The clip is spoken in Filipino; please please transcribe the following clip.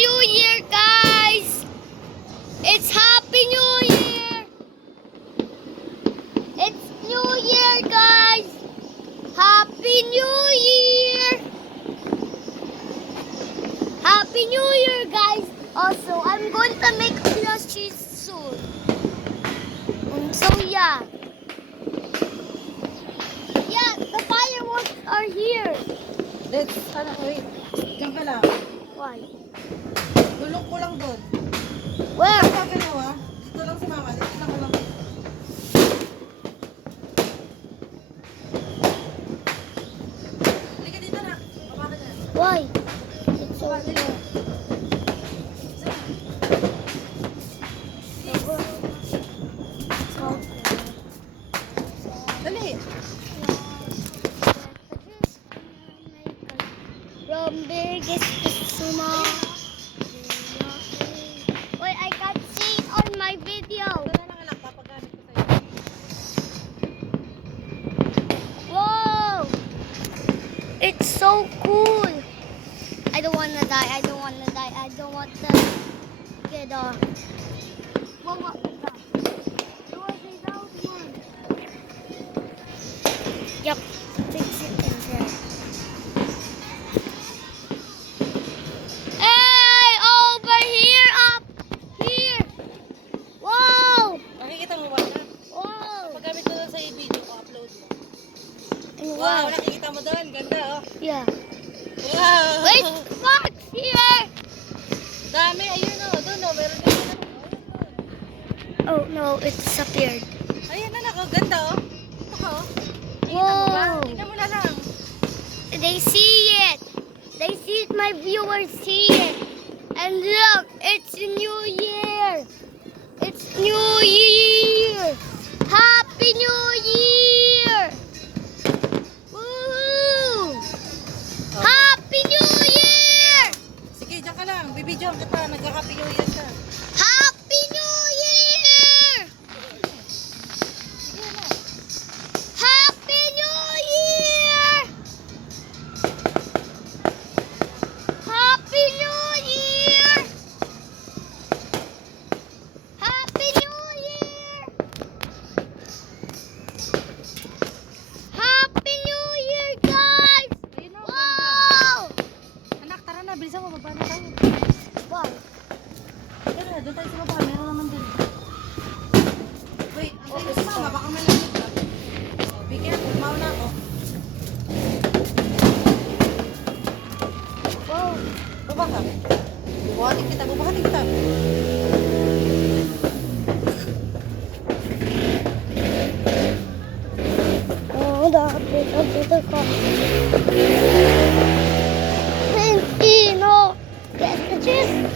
New Year, guys! It's Happy New Year! It's New Year, guys! Happy New Year! Happy New Year, guys! Also, I'm going to make plushies soon. So, yeah. Yeah, the fireworks are here. Let's, wait. Diyan ka lang. Why? Lulok ko lang doon. Where? Ano ka ginawa? Dito lang si mama. Dito lang ko lang. Halika dito na. Baba ka dyan. Why? It's over Dali. there. Dali. From biggest to small. Wait, I can see it on my video. Ito na lang anak. Papagamit ko sa'yo. Whoa! It's so cool. I don't wanna die. I don't wanna die. I don't want to get off. What was that? It was a loud one. Yep. Fix it in there. Hey! Over here! Up here! Whoa! Nakikita mo ba na? Whoa! Papagamit ko doon sa video ko. Upload mo. And Wow, wow! nakikita mo doon. Ganda oh. Yeah. Wow. Wait! What's here? Dami. Ayun oh. Doon oh. Meron din. Ayun doon. Oh no, it disappeared. Ayan anak oh. Ganda oh. Ito ka oh. Nakita mo ba? Whoa! Tingnan mo na lang. They see it. They see it. My viewers see it. And look, it's a new year. It's New Year. Happy New Year. Woo! Happy New Year. Sige, dyan ka lang. Bibidyoan kita. Nagka-happy new year ka. Happy New Year. Sige na. Happy New Year. Happy New Year. Happy New Year. Happy New Year, guys. Ayun oh. Wow. Anak, tara na. Bilisan mo. Baba na tayo. Wow. Tara, doon tayo sa baba. Meron naman doon. Wait, ang tayo sa mama. Baka malamig ka. Oh, be careful. Mauna ako. Wow. Baba ka. Buhatin kita. Buhatin kita. Oh, dito ko. Hindi, no. Get the cheese.